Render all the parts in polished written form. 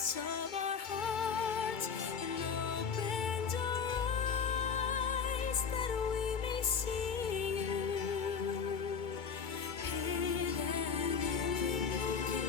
of our hearts and open our eyes that we may see you hidden in the broken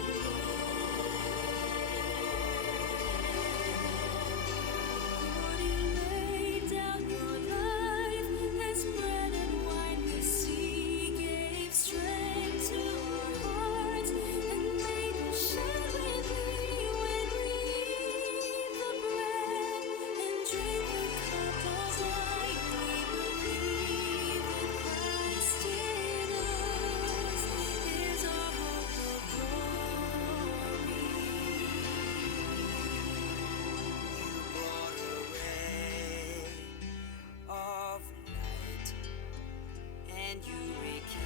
Lord, you laid down your life as bread and wine we see, gave strength to our hearts and made us share with thee when we eat the bread and drink the cup of wine. We believe that Christ in us is our hope of glory. You brought a ray of light, and you rekindled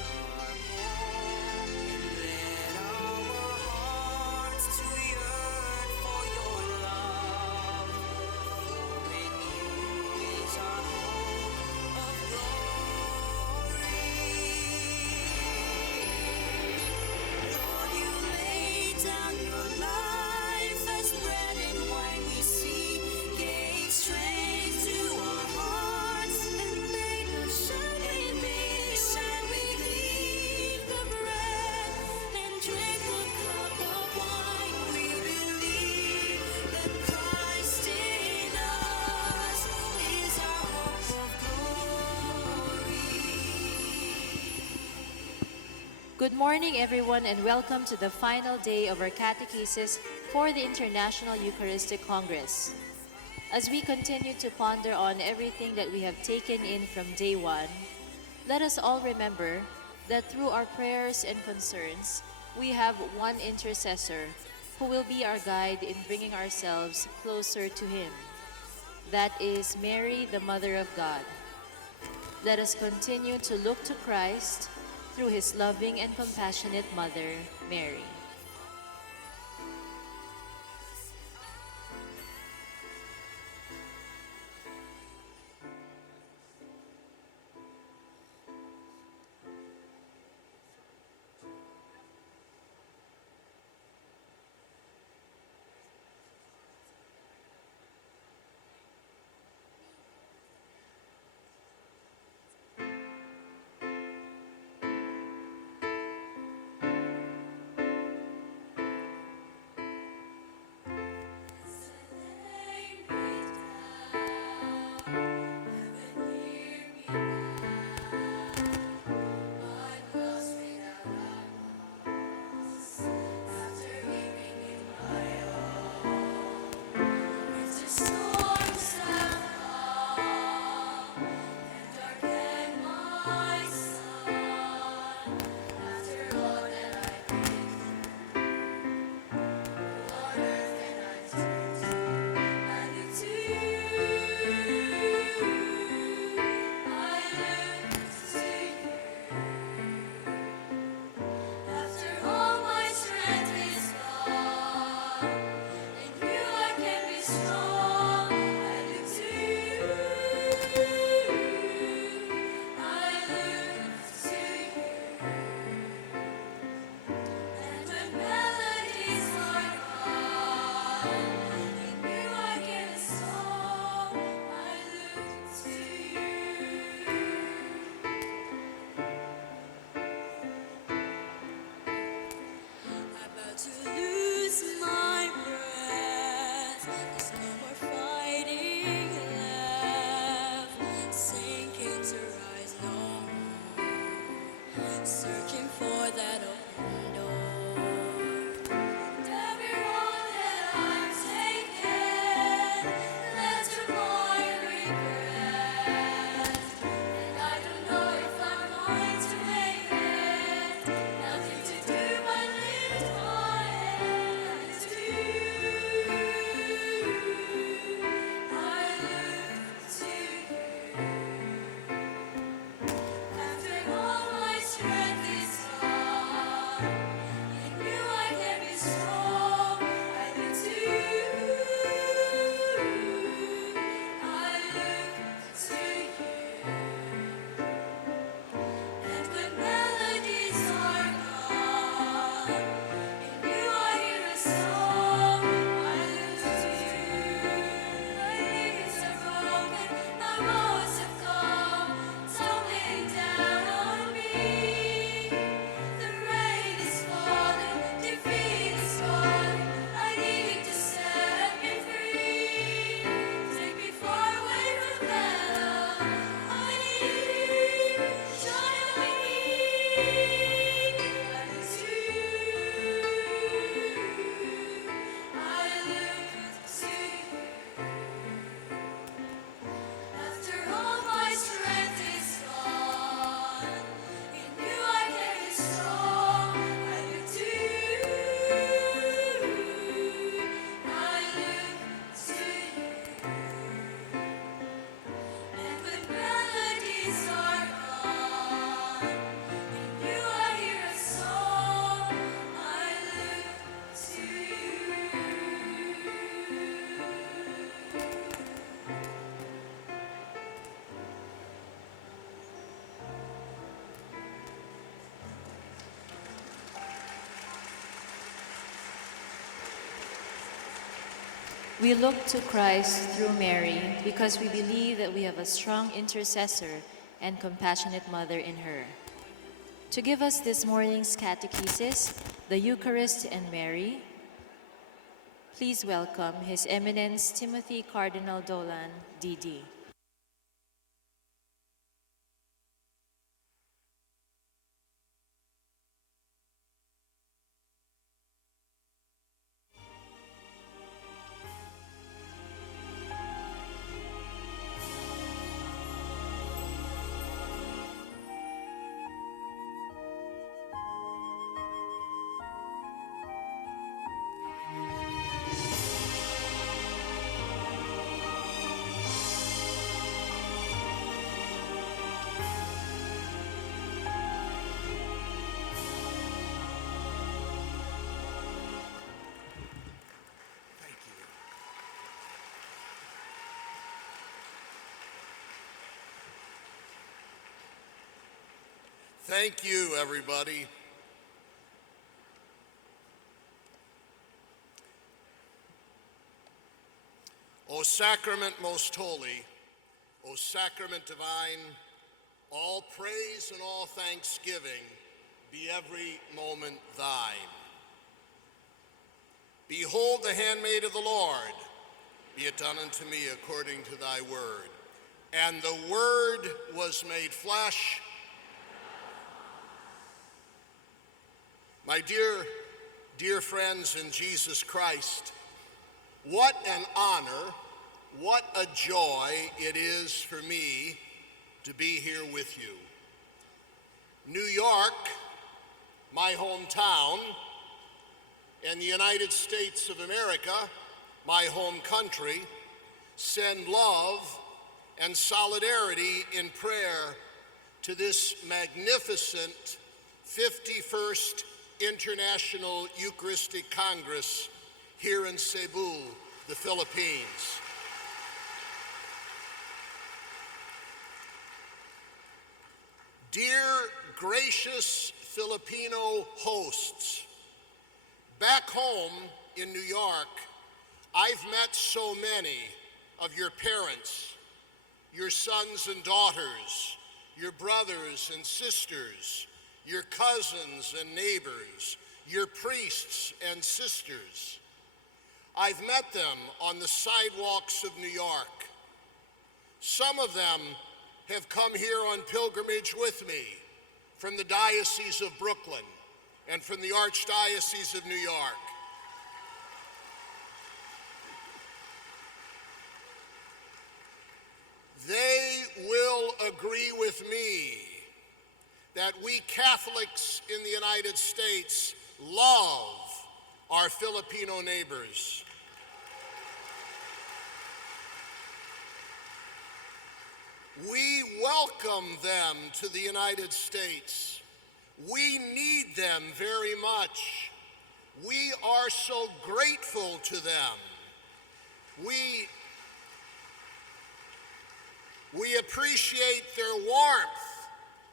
our hope, and led our hearts to yearn for your love. For in you is our hope of glory. Lord, you laid down your life as bread and wine we see, gave strength to our hearts and made us shine with thee when we eat the bread and drink the cup of wine. We believe that Christ in us is our hope of glory. Good morning, everyone, and welcome to the final day of our Catechesis for the International Eucharistic Congress. As we continue to ponder on everything that we have taken in from day one, let us all remember that through our prayers and concerns, we have one intercessor who will be our guide in bringing ourselves closer to Him. That is Mary, the Mother of God. Let us continue to look to Christ through His loving and compassionate Mother, Mary. About to lose my breath, there's no more fighting left, sinking to rise no more, searching for that open door. And every road that I've taken led to more regret, and I don't know if I'm going to make it. Nothing to do but lift my hands to you. I look to you. After all my strength is gone, in you I can be strong. I look to you. I look to you. And when We look to Christ through Mary because we believe that we have a strong intercessor and compassionate mother in her. To give us this morning's catechesis, the Eucharist and Mary, please welcome His Eminence Timothy Cardinal Dolan, D.D. Thank you, everybody. O sacrament most holy, O sacrament divine, all praise and all thanksgiving be every moment thine. Behold the handmaid of the Lord, be it done unto me according to thy word. And the Word was made flesh. My dear friends in Jesus Christ, what an honor, what a joy it is for me to be here with you. New York, my hometown, and the United States of America, my home country, send love and solidarity in prayer to this magnificent 51st International Eucharistic Congress here in Cebu, the Philippines. Dear gracious Filipino hosts, back home in New York, I've met so many of your parents, your sons and daughters, your brothers and sisters, your cousins and neighbors, your priests and sisters. I've met them on the sidewalks of New York. Some of them have come here on pilgrimage with me from the Diocese of Brooklyn and from the Archdiocese of New York. They will agree with me that we Catholics in the United States love our Filipino neighbors. We welcome them to the United States. We need them very much. We are so grateful to them. We appreciate their warmth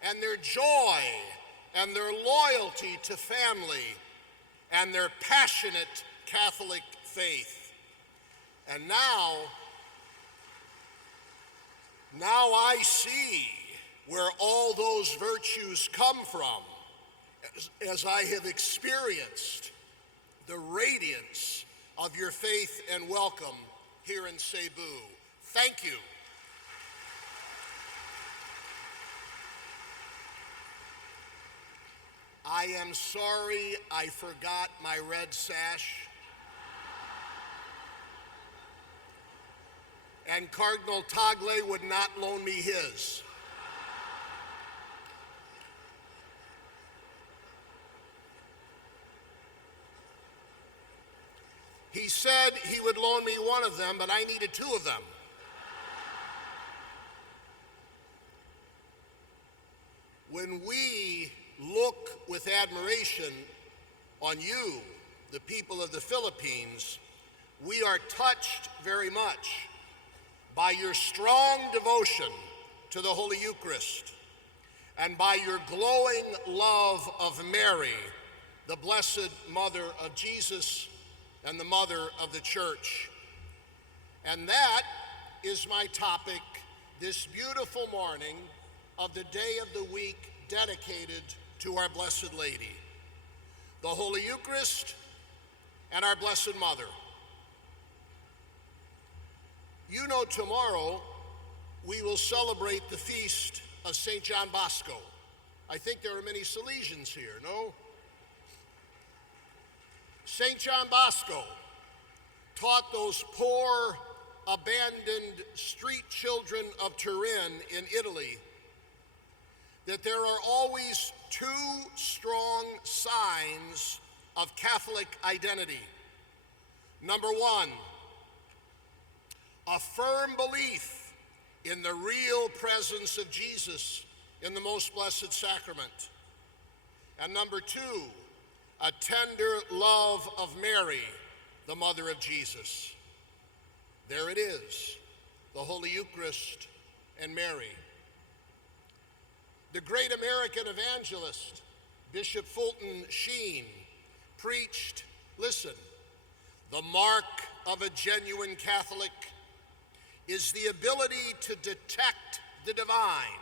and their joy and their loyalty to family and their passionate Catholic faith. And now I see where all those virtues come from as I have experienced the radiance of your faith and welcome here in Cebu. Thank you. I am sorry I forgot my red sash. And Cardinal Tagle would not loan me his. He said he would loan me one of them, but I needed two of them. When we look with admiration on you, the people of the Philippines, we are touched very much by your strong devotion to the Holy Eucharist and by your glowing love of Mary, the Blessed Mother of Jesus and the Mother of the Church. And that is my topic this beautiful morning of the day of the week dedicated to our Blessed Lady, the Holy Eucharist and our Blessed Mother. You know, tomorrow we will celebrate the feast of St. John Bosco. I think there are many Salesians here, no? St. John Bosco taught those poor, abandoned street children of Turin in Italy that there are always two strong signs of Catholic identity. Number one, a firm belief in the real presence of Jesus in the Most Blessed Sacrament. And number two, a tender love of Mary, the Mother of Jesus. There it is, the Holy Eucharist and Mary. The great American evangelist, Bishop Fulton Sheen, preached, listen, the mark of a genuine Catholic is the ability to detect the divine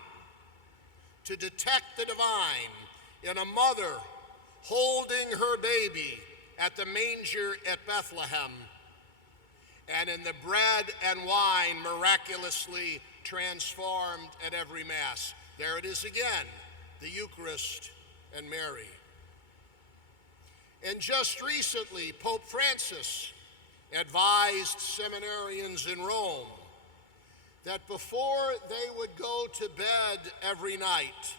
in a mother holding her baby at the manger at Bethlehem, and in the bread and wine miraculously transformed at every Mass. There it is again, the Eucharist and Mary. And just recently, Pope Francis advised seminarians in Rome that before they would go to bed every night,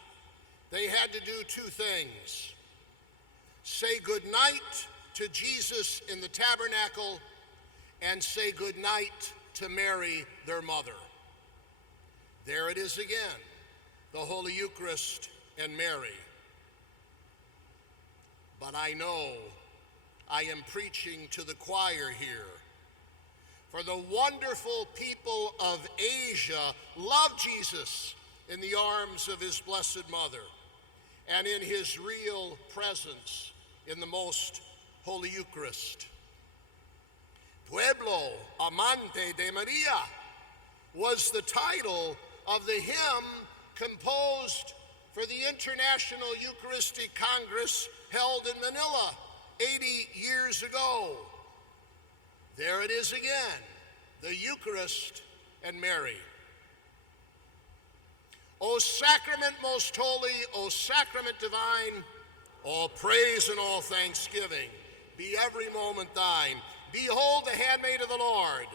they had to do two things: say good night to Jesus in the tabernacle and say good night to Mary, their mother. There it is again, the Holy Eucharist and Mary. But I know I am preaching to the choir here. For the wonderful people of Asia love Jesus in the arms of his Blessed Mother and in his real presence in the Most Holy Eucharist. Pueblo Amante de Maria was the title of the hymn composed for the International Eucharistic Congress held in Manila 80 years ago. There it is again, the Eucharist and Mary. O sacrament most holy, O sacrament divine, all praise and all thanksgiving be every moment thine. Behold the handmaid of the Lord.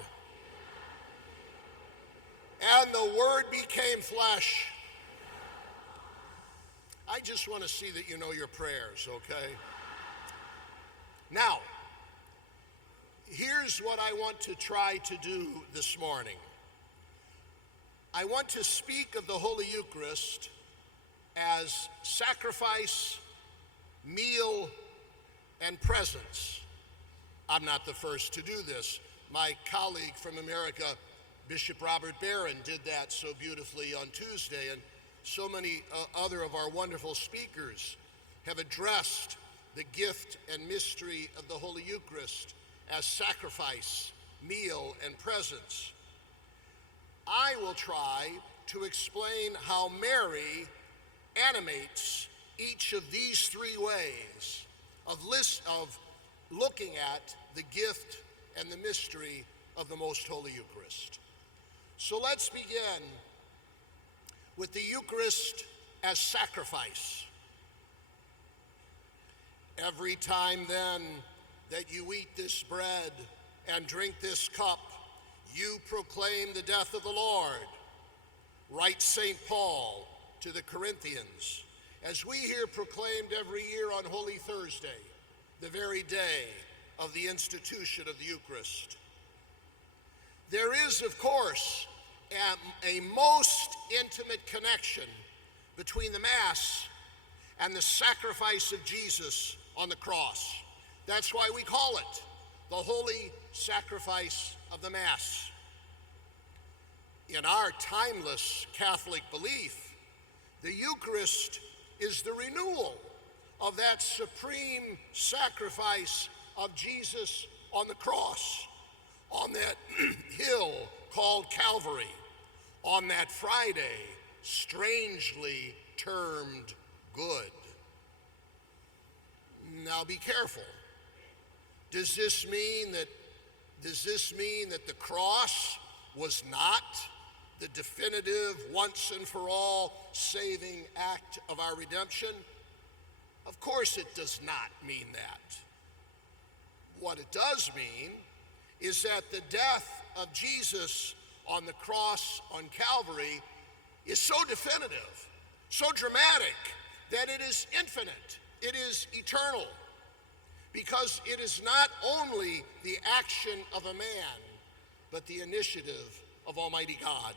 And the Word became flesh. I just want to see that you know your prayers, okay? Now, here's what I want to try to do this morning. I want to speak of the Holy Eucharist as sacrifice, meal, and presence. I'm not the first to do this. My colleague from America, Bishop Robert Barron, did that so beautifully on Tuesday, and so many other of our wonderful speakers have addressed the gift and mystery of the Holy Eucharist as sacrifice, meal, and presence. I will try to explain how Mary animates each of these three ways of looking at the gift and the mystery of the Most Holy Eucharist. So let's begin with the Eucharist as sacrifice. Every time then that you eat this bread and drink this cup, you proclaim the death of the Lord, writes St. Paul to the Corinthians, as we hear proclaimed every year on Holy Thursday, the very day of the institution of the Eucharist. There is, of course, a most intimate connection between the Mass and the sacrifice of Jesus on the cross. That's why we call it the Holy Sacrifice of the Mass. In our timeless Catholic belief, the Eucharist is the renewal of that supreme sacrifice of Jesus on the cross, on that hill called Calvary, on that Friday, strangely termed good. Now be careful. Does this mean that the cross was not the definitive, once and for all saving act of our redemption? Of course it does not mean that. What it does mean is that the death of Jesus on the cross on Calvary is so definitive, so dramatic, that it is infinite, it is eternal, because it is not only the action of a man, but the initiative of Almighty God.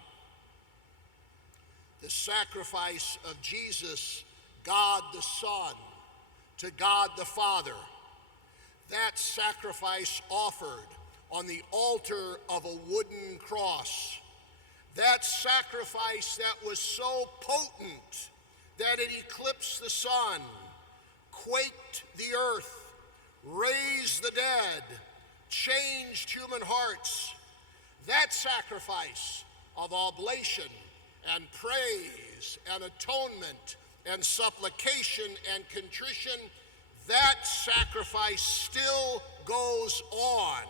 The sacrifice of Jesus, God the Son, to God the Father, that sacrifice offered on the altar of a wooden cross, that sacrifice that was so potent that it eclipsed the sun, quaked the earth, raised the dead, changed human hearts, that sacrifice of oblation and praise and atonement and supplication and contrition, that sacrifice still goes on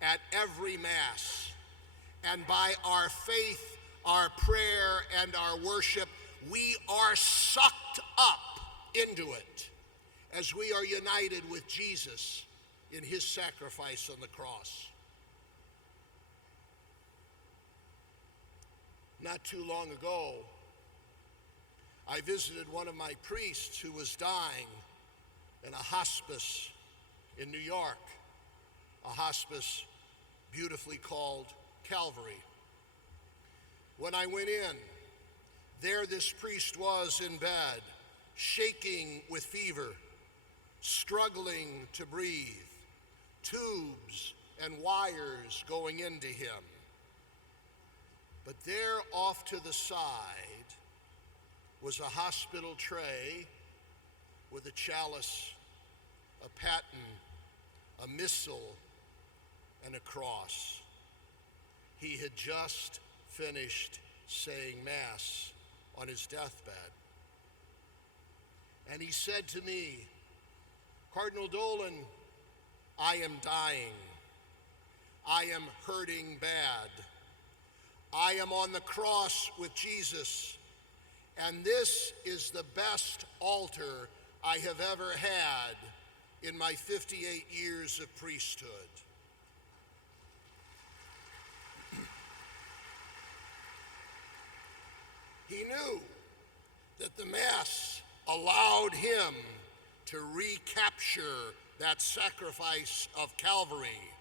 at every Mass. And by our faith, our prayer, and our worship, we are sucked up into it as we are united with Jesus in his sacrifice on the cross. Not too long ago, I visited one of my priests who was dying in a hospice in New York, a hospice beautifully called Calvary. When I went in, there this priest was in bed, shaking with fever, struggling to breathe, tubes and wires going into him. But there off to the side was a hospital tray with a chalice, a paten, a missal, and a cross. He had just finished saying Mass on his deathbed. And he said to me, "Cardinal Dolan, I am dying. I am hurting bad. I am on the cross with Jesus, and this is the best altar I have ever had in my 58 years of priesthood." He knew that the Mass allowed him to recapture that sacrifice of Calvary,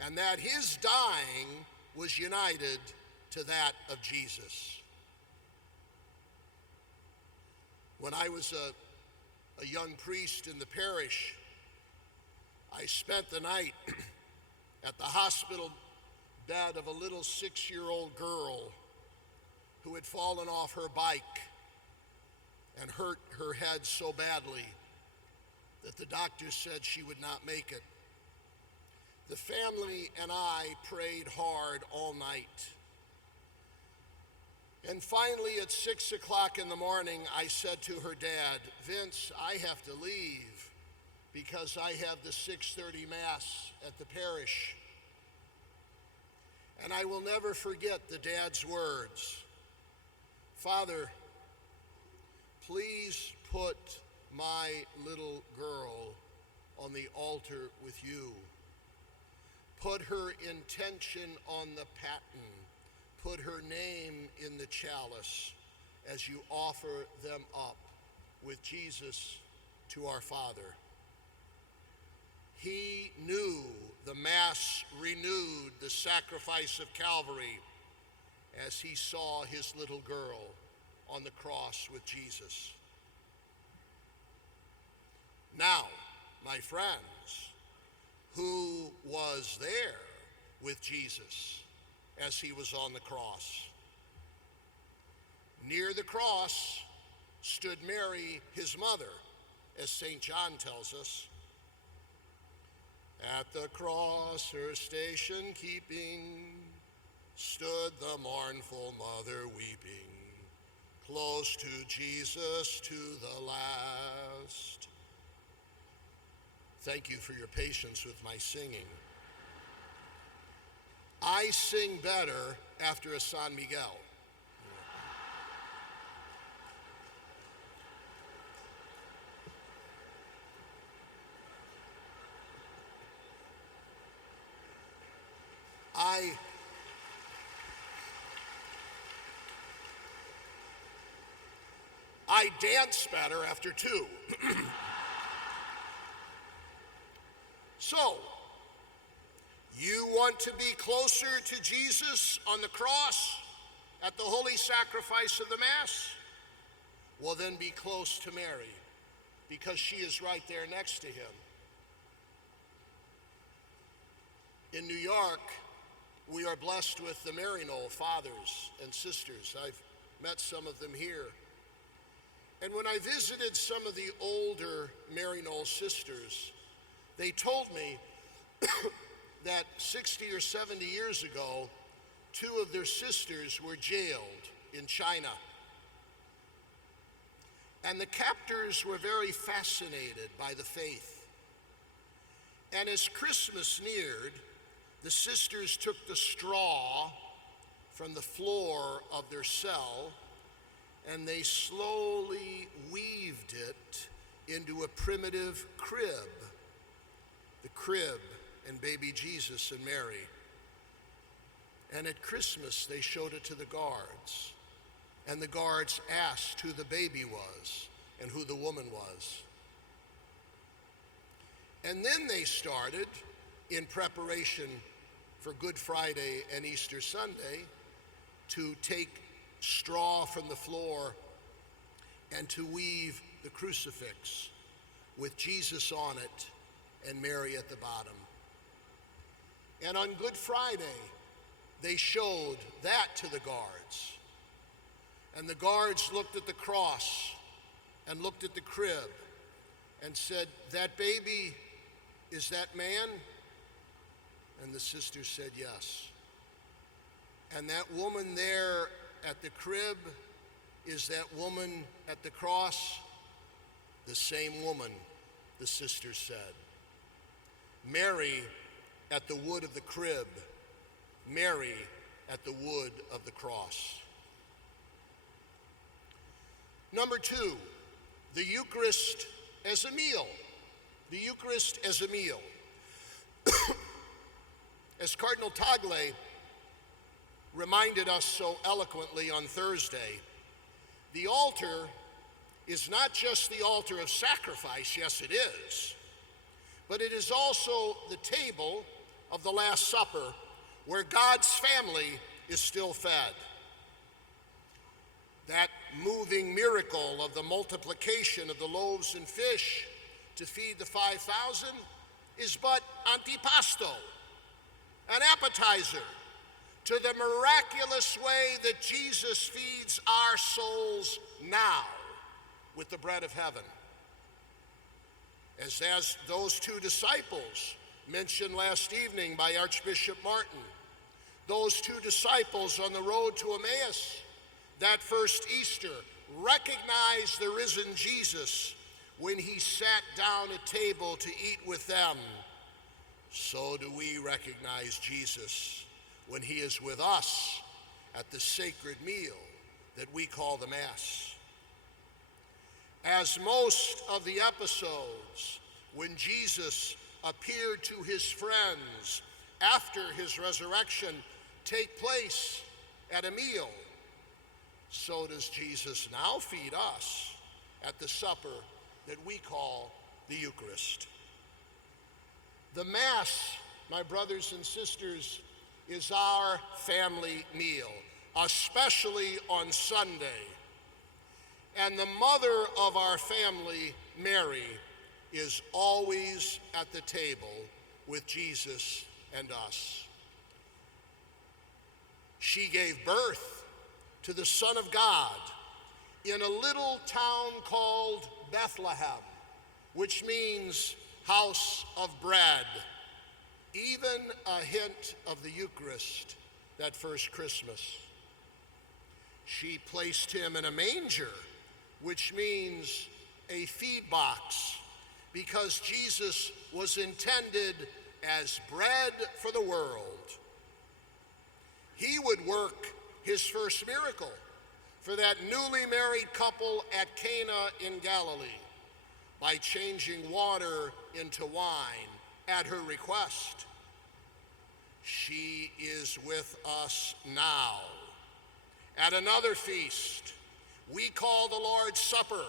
and that his dying was united to that of Jesus. When I was a young priest in the parish, I spent the night at the hospital bed of a little 6-year-old girl who had fallen off her bike and hurt her head so badly that the doctor said she would not make it. The family and I prayed hard all night. And finally, at 6 o'clock in the morning, I said to her dad, "Vince, I have to leave because I have the 6:30 Mass at the parish." And I will never forget the dad's words, "Father, please put my little girl on the altar with you. Put her intention on the paten. Put her name in the chalice as you offer them up with Jesus to our Father." He knew the Mass renewed the sacrifice of Calvary as he saw his little girl on the cross with Jesus. Now, my friends, who was there with Jesus as he was on the cross? Near the cross stood Mary, his mother, as St. John tells us. At the cross her station keeping, stood the mournful mother weeping, close to Jesus to the last. Thank you for your patience with my singing. I sing better after a San Miguel. I dance better after two. So, you want to be closer to Jesus on the cross at the holy sacrifice of the Mass? Well, then be close to Mary, because she is right there next to him. In New York, we are blessed with the Maryknoll fathers and sisters. I've met some of them here. And when I visited some of the older Maryknoll sisters, they told me that 60 or 70 years ago, two of their sisters were jailed in China. And the captors were very fascinated by the faith. And as Christmas neared, the sisters took the straw from the floor of their cell and they slowly weaved it into a primitive crib, the crib and baby Jesus and Mary. And at Christmas, they showed it to the guards. And the guards asked who the baby was and who the woman was. And then they started, in preparation for Good Friday and Easter Sunday, to take straw from the floor and to weave the crucifix with Jesus on it and Mary at the bottom. And on Good Friday, they showed that to the guards. And the guards looked at the cross and looked at the crib and said, "That baby, is that man?" And the sister said, "Yes." "And that woman there at the crib, is that woman at the cross?" "The same woman," the sister said. Mary at the wood of the crib, Mary at the wood of the cross. Number two, the Eucharist as a meal. The Eucharist as a meal. As Cardinal Dolan reminded us so eloquently on Thursday, the altar is not just the altar of sacrifice, yes it is, but it is also the table of the Last Supper where God's family is still fed. That moving miracle of the multiplication of the loaves and fish to feed the 5,000 is but antipasto, an appetizer to the miraculous way that Jesus feeds our souls now with the bread of heaven. As those two disciples mentioned last evening by Archbishop Martin, those two disciples on the road to Emmaus, that first Easter, recognized the risen Jesus when he sat down at table to eat with them. So do we recognize Jesus when he is with us at the sacred meal that we call the Mass. As most of the episodes when Jesus appeared to his friends after his resurrection take place at a meal, so does Jesus now feed us at the supper that we call the Eucharist. The Mass, my brothers and sisters, is our family meal, especially on Sunday. And the mother of our family, Mary, is always at the table with Jesus and us. She gave birth to the Son of God in a little town called Bethlehem, which means house of bread, even a hint of the Eucharist that first Christmas. She placed him in a manger, which means a feed box, because Jesus was intended as bread for the world. He would work his first miracle for that newly married couple at Cana in Galilee by changing water into wine at her request. She is with us now. At another feast, we call the Lord's Supper,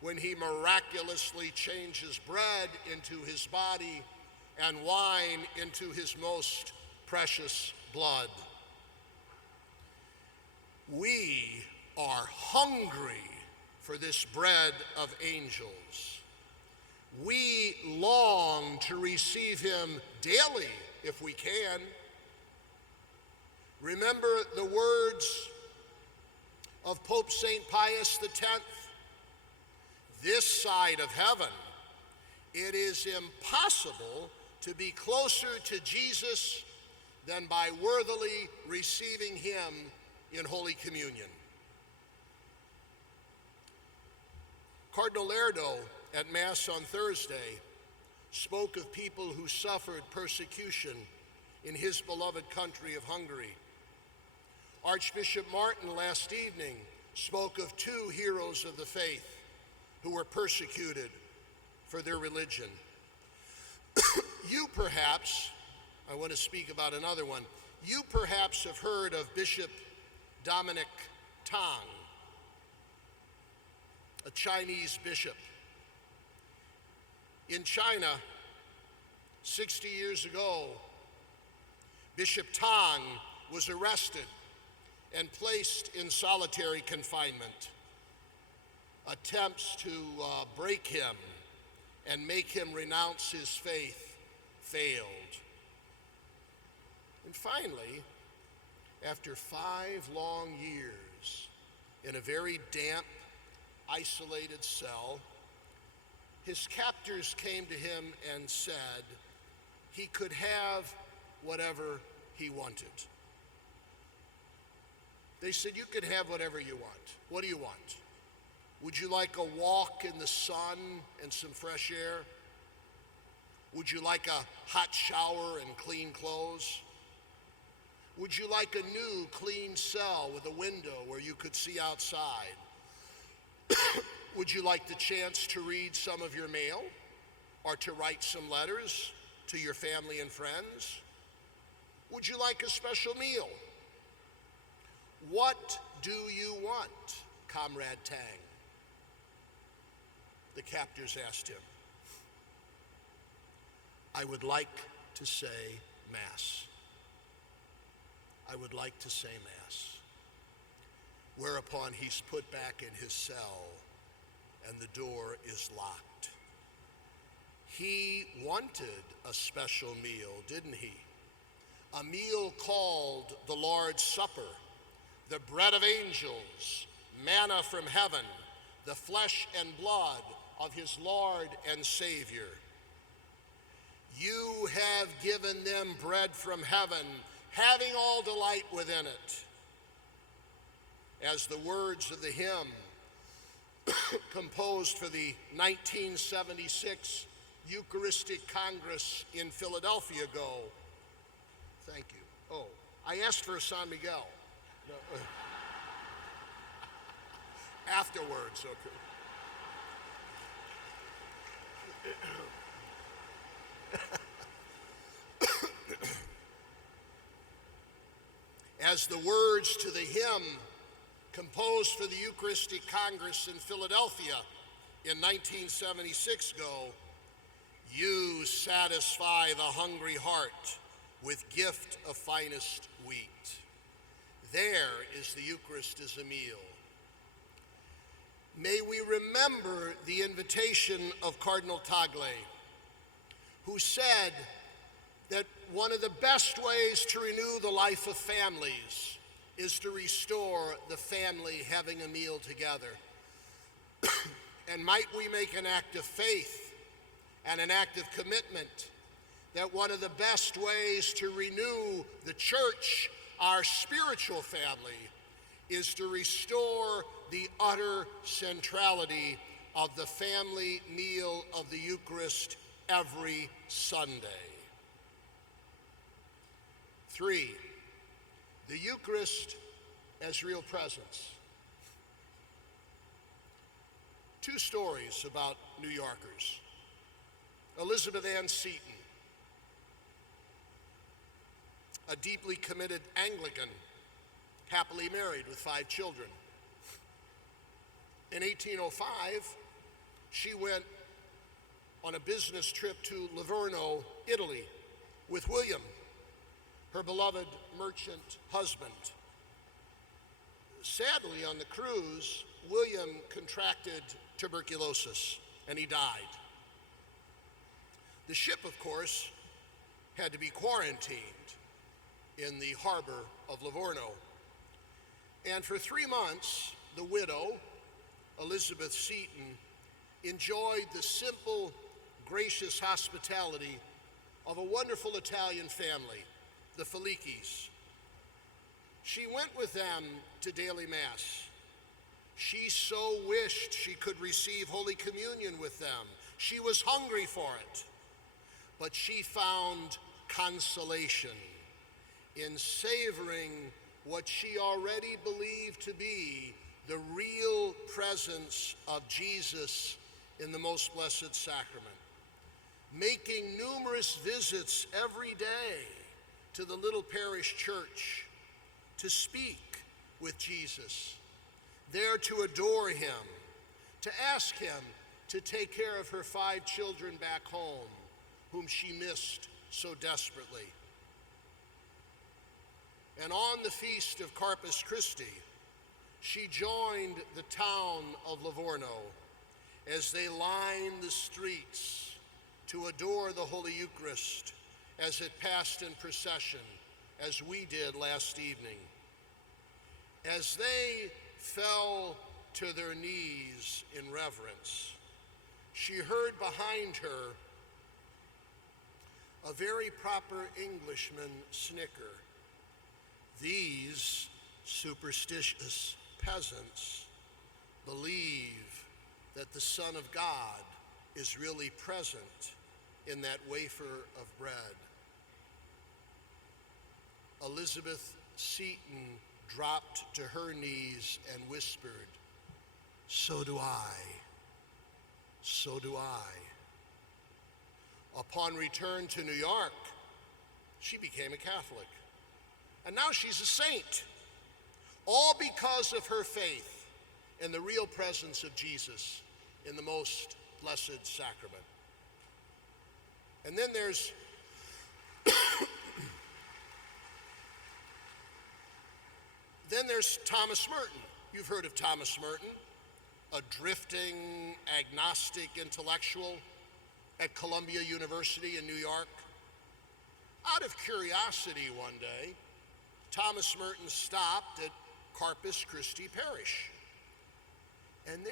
when he miraculously changes bread into his body and wine into his most precious blood. We are hungry for this bread of angels. We long to receive him daily if we can. Remember the words of Pope St. Pius X? This side of heaven, it is impossible to be closer to Jesus than by worthily receiving him in Holy Communion. Cardinal Dolan at Mass on Thursday spoke of people who suffered persecution in his beloved country of Hungary. Archbishop Martin last evening spoke of two heroes of the faith who were persecuted for their religion. You perhaps, I want to speak about another one, you perhaps have heard of Bishop Dominic Tang, a Chinese bishop. In China, 60 years ago, Bishop Tang was arrested and placed in solitary confinement. Attempts to break him and make him renounce his faith failed. And finally, after 5 long years in a very damp, isolated cell, his captors came to him and said he could have whatever he wanted. They said, you could have whatever you want. What do you want? Would you like a walk in the sun and some fresh air? Would you like a hot shower and clean clothes? Would you like a new clean cell with a window where you could see outside? Would you like the chance to read some of your mail or to write some letters to your family and friends? Would you like a special meal? What do you want, Comrade Tang? The captors asked him. I would like to say Mass. I would like to say Mass. Whereupon he's put back in his cell and the door is locked. He wanted a special meal, didn't he? A meal called the Lord's Supper, the bread of angels, manna from heaven, the flesh and blood of his Lord and Savior. You have given them bread from heaven, having all delight within it. As the words of the hymn composed for the 1976 Eucharistic Congress in Philadelphia go. Thank you. Oh, I asked for a San Miguel. No, afterwards, okay. As the words to the hymn composed for the Eucharistic Congress in Philadelphia in 1976 go, you satisfy the hungry heart with gift of finest wheat. There is the Eucharist as a meal. May we remember the invitation of Cardinal Tagle, who said that one of the best ways to renew the life of families is to restore the family having a meal together. And might we make an act of faith and an act of commitment that one of the best ways to renew the church, our spiritual family, is to restore the utter centrality of the family meal of the Eucharist every Sunday. 3, the Eucharist as real presence. 2 stories about New Yorkers. Elizabeth Ann Seton, a deeply committed Anglican, happily married with 5 children. In 1805, she went on a business trip to Livorno, Italy, with William, her beloved merchant husband. Sadly, on the cruise, William contracted tuberculosis, and he died. The ship, of course, had to be quarantined in the harbor of Livorno. And for 3 months, the widow, Elizabeth Seton, enjoyed the simple, gracious hospitality of a wonderful Italian family, the Felicis. She went with them to daily Mass. She so wished she could receive Holy Communion with them. She was hungry for it. But she found consolation in savoring what she already believed to be the real presence of Jesus in the Most Blessed Sacrament, making numerous visits every day to the little parish church to speak with Jesus, there to adore him, to ask him to take care of her 5 children back home, whom she missed so desperately. And on the feast of Corpus Christi, she joined the town of Livorno as they lined the streets to adore the Holy Eucharist as it passed in procession, as we did last evening. As they fell to their knees in reverence, she heard behind her a very proper Englishman snicker. These superstitious peasants believe that the Son of God is really present in that wafer of bread. Elizabeth Seton dropped to her knees and whispered, "So do I, so do I." Upon return to New York, she became a Catholic. And now she's a saint, all because of her faith in the real presence of Jesus in the Most Blessed Sacrament. And then there's Thomas Merton. You've heard of Thomas Merton, a drifting agnostic intellectual at Columbia University in New York. Out of curiosity one day, Thomas Merton stopped at Corpus Christi Parish. And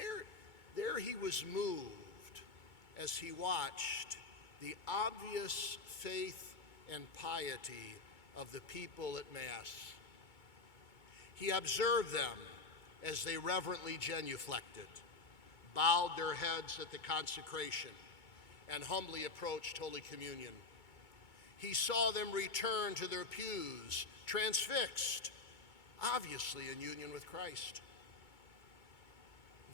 there he was moved as he watched the obvious faith and piety of the people at Mass. He observed them as they reverently genuflected, bowed their heads at the consecration, and humbly approached Holy Communion. He saw them return to their pews, transfixed, obviously in union with Christ.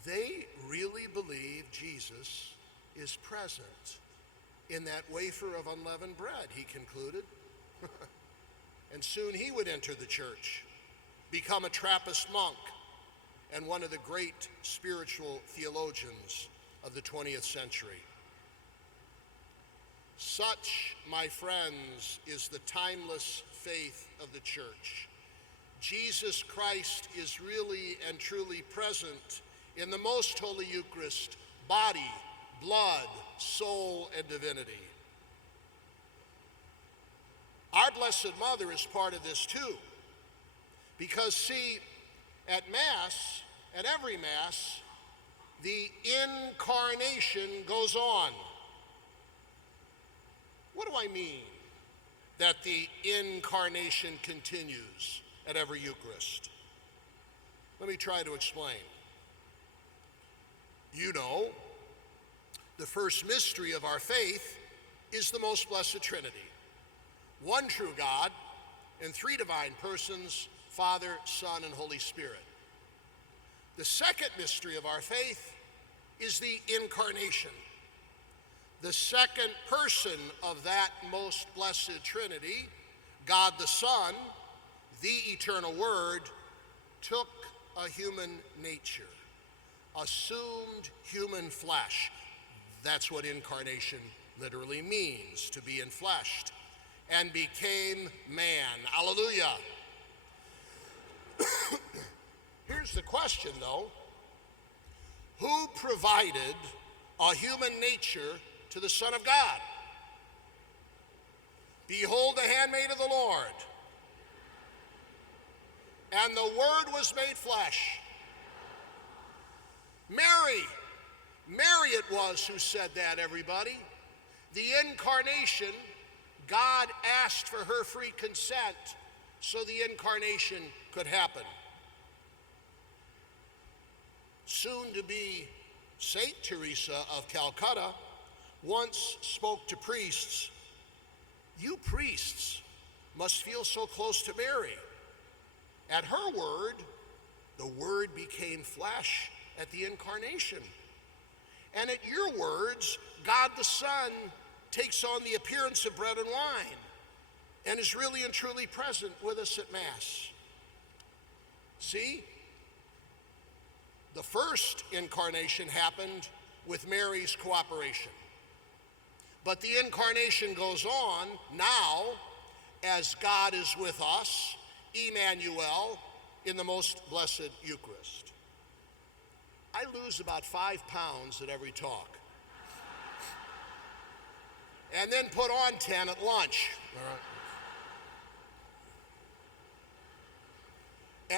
They really believe Jesus is present in that wafer of unleavened bread, he concluded. And soon he would enter the church, become a Trappist monk, and one of the great spiritual theologians of the 20th century. Such, my friends, is the timeless faith of the church. Jesus Christ is really and truly present in the Most Holy Eucharist, body, blood, soul, and divinity. Our Blessed Mother is part of this too, because see, at Mass, at every Mass, the incarnation goes on. What do I mean that the incarnation continues at every Eucharist? Let me try to explain. You know, the first mystery of our faith is the Most Blessed Trinity. One true God in three divine persons, Father, Son, and Holy Spirit. The second mystery of our faith is the Incarnation. The second person of that Most Blessed Trinity, God the Son, the eternal Word, took a human nature, assumed human flesh. That's what incarnation literally means, to be enfleshed, and became man. Hallelujah. Here's the question, though. Who provided a human nature to the Son of God? Behold the handmaid of the Lord. And the Word was made flesh. Mary it was who said that, everybody. The incarnation, God asked for her free consent so the incarnation could happen. Soon to be Saint Teresa of Calcutta once spoke to priests. You priests must feel so close to Mary. At her word, the Word became flesh at the incarnation. And at your words, God the Son takes on the appearance of bread and wine and is really and truly present with us at Mass. See? The first incarnation happened with Mary's cooperation. But the incarnation goes on now as God is with us, Emmanuel, in the Most Blessed Eucharist. I lose about 5 pounds at every talk. And then put on 10 at lunch. All right.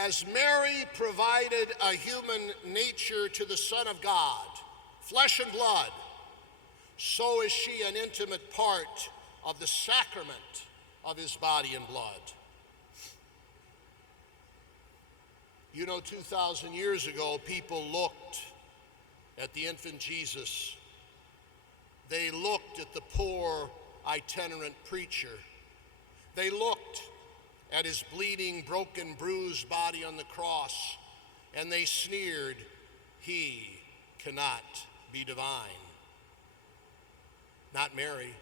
As Mary provided a human nature to the Son of God, flesh and blood, so is she an intimate part of the sacrament of his body and blood. You know, 2,000 years ago, people looked at the infant Jesus. They looked at the poor itinerant preacher. They looked at his bleeding, broken, bruised body on the cross, and they sneered, "He cannot be divine." Not Mary.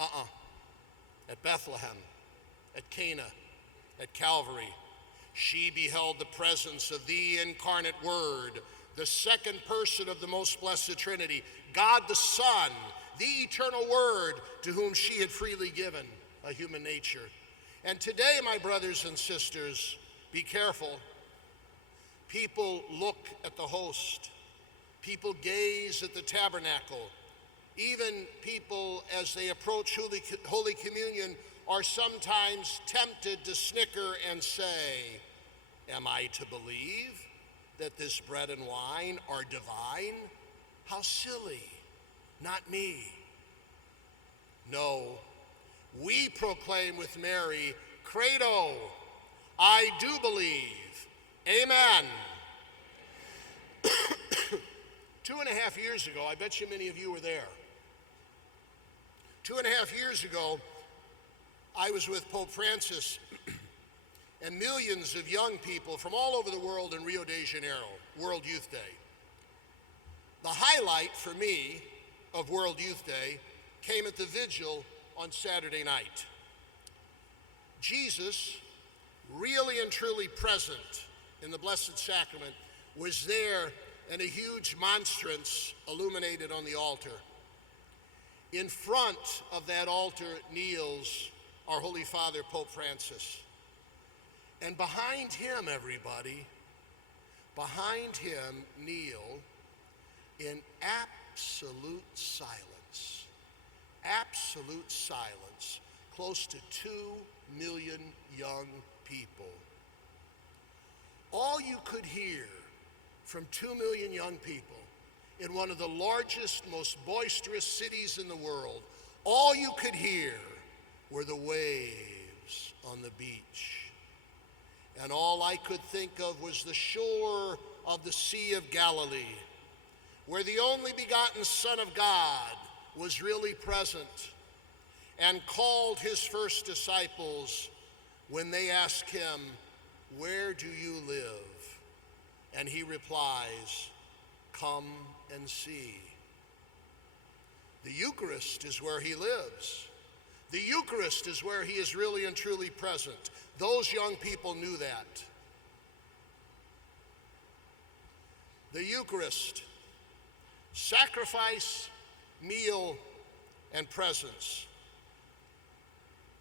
At Bethlehem, at Cana, at Calvary, she beheld the presence of the incarnate Word, the second person of the Most Blessed Trinity, God the Son, the eternal Word, to whom she had freely given a human nature. And today, my brothers and sisters, be careful. People look at the host. People gaze at the tabernacle. Even people, as they approach Holy Communion, are sometimes tempted to snicker and say, "Am I to believe that this bread and wine are divine? How silly, not me." No, we proclaim with Mary, "Credo, I do believe, amen." 2.5 years ago, I bet you many of you were there. 2.5 years ago, I was with Pope Francis and millions of young people from all over the world in Rio de Janeiro, World Youth Day. The highlight for me of World Youth Day came at the vigil on Saturday night. Jesus, really and truly present in the Blessed Sacrament, was there in a huge monstrance illuminated on the altar. In front of that altar kneels our Holy Father, Pope Francis. And behind him, everybody, behind him kneel in absolute silence, close to 2 million young people. All you could hear from 2 million young people in one of the largest, most boisterous cities in the world, All you could hear were the waves on the beach. And all I could think of was the shore of the Sea of Galilee, where the only begotten Son of God was really present and called his first disciples when they asked him, "Where do you live?" And he replies, "Come and see." The Eucharist is where he lives. The Eucharist is where he is really and truly present. Those young people knew that. The Eucharist, sacrifice, meal, and presence.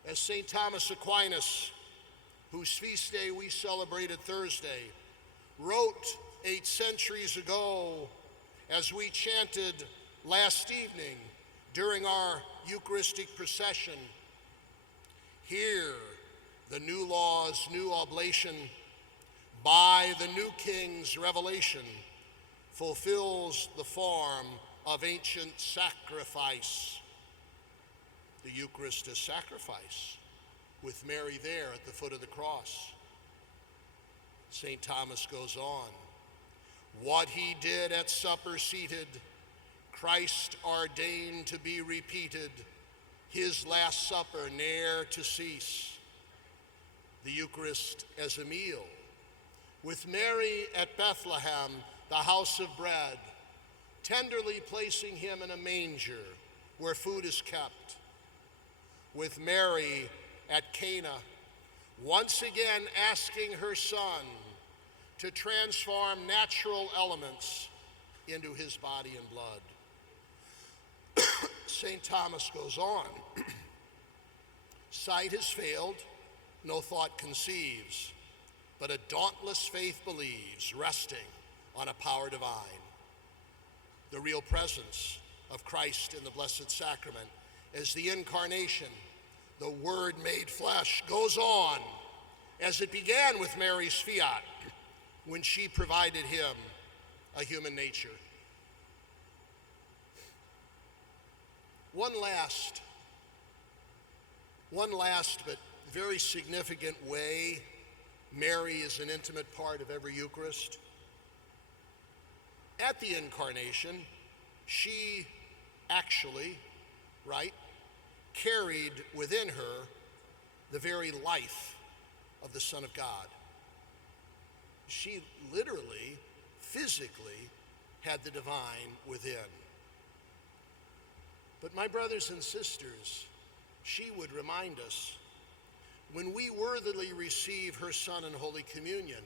As St. Thomas Aquinas, whose feast day we celebrated Thursday, wrote 8 centuries ago as we chanted last evening during our Eucharistic procession, "Here the new law's new oblation by the new king's revelation fulfills the form of ancient sacrifice." The Eucharist is sacrifice, with Mary there at the foot of the cross. St. Thomas goes on, "What he did at supper seated, Christ ordained to be repeated, his last supper ne'er to cease." The Eucharist as a meal, with Mary at Bethlehem, the house of bread, tenderly placing him in a manger where food is kept. With Mary at Cana, once again asking her Son to transform natural elements into his body and blood. St. Thomas goes on, "Sight has failed, no thought conceives, but a dauntless faith believes, resting on a power divine." The real presence of Christ in the Blessed Sacrament as the incarnation, the Word made flesh, goes on as it began with Mary's fiat when she provided him a human nature. One last but very significant way Mary is an intimate part of every Eucharist. At the incarnation, she actually, carried within her the very life of the Son of God. She literally, physically, had the divine within. But my brothers and sisters, she would remind us, when we worthily receive her Son in Holy Communion,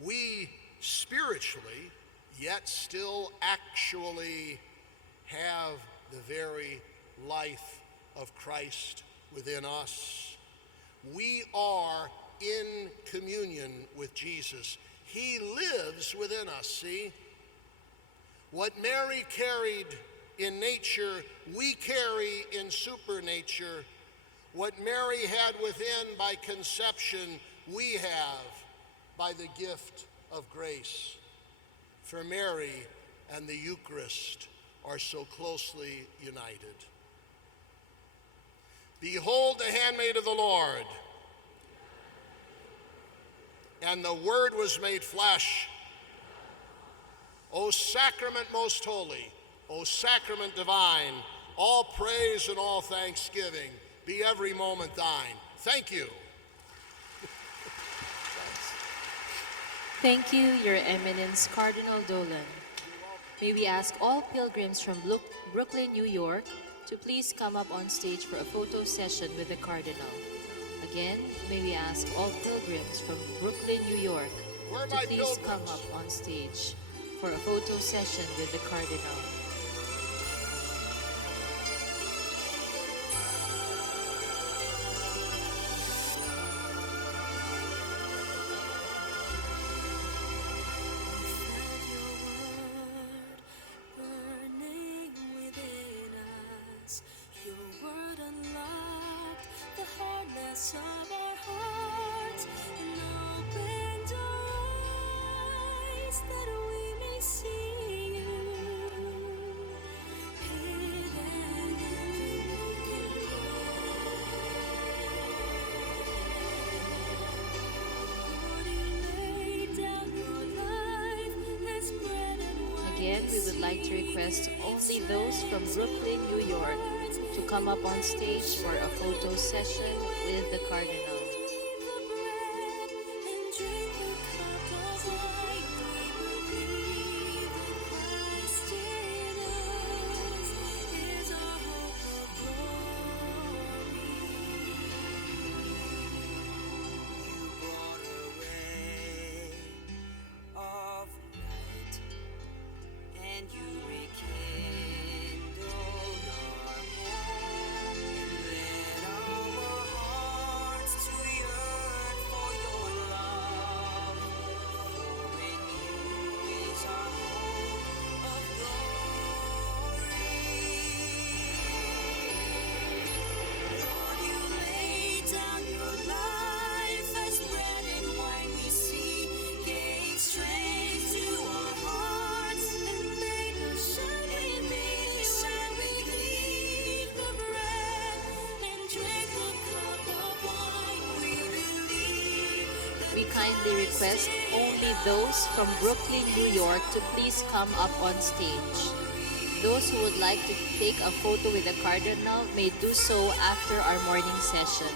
we spiritually, yet still actually have the very life of Christ within us. We are in communion with Jesus. He lives within us, see? What Mary carried in nature, we carry in supernature. What Mary had within by conception, we have by the gift of grace. For Mary and the Eucharist are so closely united. Behold the handmaid of the Lord. And the Word was made flesh. O sacrament most holy, O sacrament divine, all praise and all thanksgiving be every moment thine. Thank you. Thank you, Your Eminence, Cardinal Dolan. May we ask all pilgrims from Brooklyn, New York, to please come up on stage for a photo session with the Cardinal. Again, may we ask all pilgrims from Brooklyn, New York, Where are to my please pilgrims? come up on stage for a photo session with the Cardinal. Burning within us, your word unlocked the hardness of our hearts and opened our eyes that we may see you hidden in the like to request only those from Brooklyn, New York to come up on stage for a photo session with the Cardinal. We kindly request only those from Brooklyn, New York to please come up on stage. Those who would like to take a photo with the Cardinal may do so after our morning session.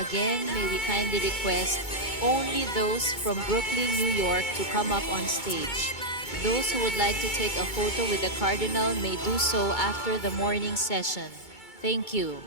Again, may we kindly request only those from Brooklyn, New York to come up on stage. Those who would like to take a photo with the Cardinal may do so after the morning session. Thank you.